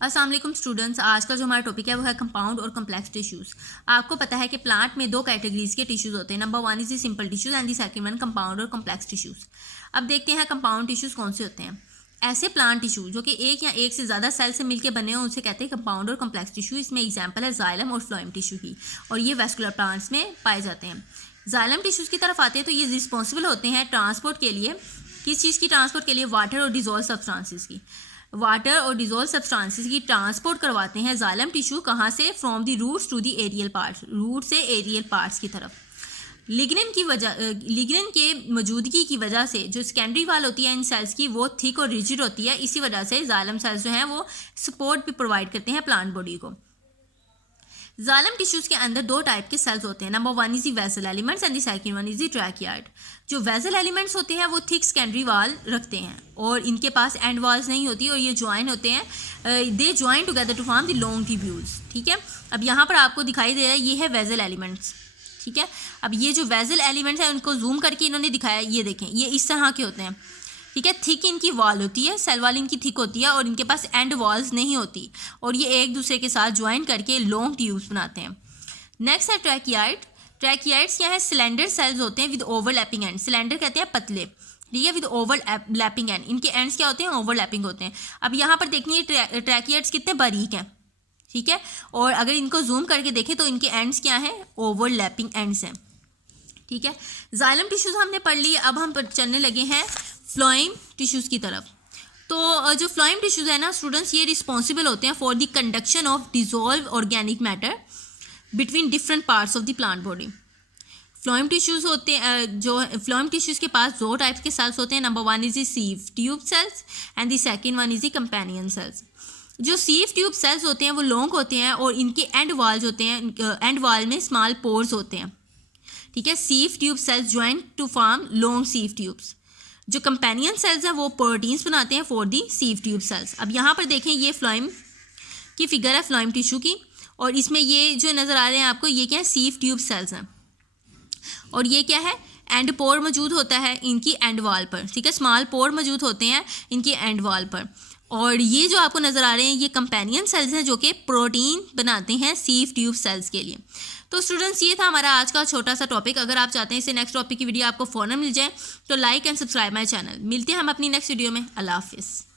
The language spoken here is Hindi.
अस्सलाम वालेकुम स्टूडेंट्स। आज का जो हमारा टॉपिक है वो है कंपाउंड और कम्प्लेक्स टिश्यूज़। आपको पता है कि प्लांट में दो कैटेगरीज के टिश्यूज़ होते हैं। Number one is the simple tissues and the second one compound और कम्प्लेक्स टिश्यूज़। अब देखते हैं कंपाउंड टिश्यूज़ कौन से होते हैं। ऐसे प्लांट टिश्यू जो कि एक या एक से ज़्यादा सेल से मिलकर बने हों उनसे कहते हैं कंपाउंड और कम्प्लेक्स टिश्यू। इसमें एग्जाम्पल है जाइलम और फ्लोएम टिश्यू की, और ये वेस्कुलर प्लांट्स में पाए जाते हैं। जाइलम टिश्यूज़ की तरफ आते हैं तो ये रिस्पॉन्सिबल होते हैं ट्रांसपोर्ट के लिए, किस चीज़ की ट्रांसपोर्ट के लिए, वाटर और डिजोल्व सब्सटेंसेस की। वाटर और डिजोल्व सब्सटेंसेस की ट्रांसपोर्ट करवाते हैं जाइलम टिश्यू, कहाँ से, from the roots to the aerial parts, root से एरियल पार्ट्स की तरफ। लिग्निन के मौजूदगी की वजह से जो सेकेंडरी वाल होती है इन सेल्स की वो थिक और रिजिड होती है। इसी वजह से जाइलम सेल्स जो हैं वो सपोर्ट भी प्रोवाइड करते हैं प्लांट बॉडी को। जाइलम टिश्यूज़ के अंदर दो टाइप के सेल्स होते हैं। Number one is the vessel elements and the second one is the tracheid. जो वेसल एलिमेंट्स होते हैं वो थिक सेकेंडरी वाल रखते हैं और इनके पास एंड वाल्स नहीं होती और ये ज्वाइन होते हैं, they join together to form the long tubules. ठीक है, अब यहाँ पर आपको दिखाई दे रहा है ये है वेसल एलिमेंट्स। ठीक है, अब ये जो वेसल एलिमेंट्स हैं उनको जूम करके इन्होंने दिखाया, ये देखें ये इस तरह के होते हैं। ठीक है, थिक इनकी वॉल होती है, सेल वाल इनकी थिक होती है और इनके पास एंड वॉल्स नहीं होती और ये एक दूसरे के साथ ज्वाइन करके लॉन्ग ट्यूब्स बनाते हैं। नेक्स्ट है ट्रैकियाइड। ट्रैकियाइड्स क्या है, सिलेंडर सेल्स होते हैं विद ओवरलैपिंग एंड। सिलेंडर कहते हैं पतले, ठीक है, विद ओवरलैपिंग एंड। इनके एंड्स क्या होते हैं, ओवरलैपिंग होते हैं। अब यहाँ पर देखिए ट्रैकियाइड्स कितने बारीक हैं, ठीक है, और अगर इनको जूम करके देखें तो इनके एंड्स क्या हैं, ओवरलैपिंग एंड्स हैं। ठीक है, जाइलम टिश्यूज़ हमने पढ़ लिए। अब हम चलने लगे हैं फ्लोएम टिश्यूज़ की तरफ। तो जो फ्लोएम टिश्यूज़ है ना स्टूडेंट्स, ये रिस्पॉन्सिबल होते हैं for the conduction of dissolve organic matter between different parts of the plant body. Phloem tissues होते हैं, जो फ्लोएम टिश्यूज़ के पास दो टाइप्स के सेल्स होते हैं। Number one is the सीव tube sales and the second one is the companion cells. जो सीव ट्यूब सेल्स होते हैं वो लॉन्ग होते हैं और इनके एंड वाल्स होते हैं, एंड वाल में स्मॉल पोर्स होते हैं। ठीक है, sieve tube cells join to form long sieve tubes. जो कंपेनियन सेल्स हैं वो प्रोटीन्स बनाते हैं for the sieve tube cells. अब यहाँ पर देखें ये फ्लोएम की फिगर है फ्लोएम टिश्यू की, और इसमें ये जो नज़र आ रहे हैं आपको ये क्या है, सीव ट्यूब सेल्स हैं। और ये क्या है, एंड पोर मौजूद होता है इनकी एंड वाल पर। ठीक है, स्मॉल पोर मौजूद होते हैं इनके एंड वाल पर। और ये जो आपको नज़र आ रहे हैं ये कंपेनियन सेल्स हैं जो कि प्रोटीन बनाते हैं सीव ट्यूब सेल्स के लिए। तो स्टूडेंट्स ये था हमारा आज का छोटा सा टॉपिक। अगर आप चाहते हैं इससे नेक्स्ट टॉपिक की वीडियो आपको फ़ौरन मिल जाए तो like and subscribe my channel. मिलते हैं हम अपनी नेक्स्ट वीडियो में। अल्लाह हाफिज़।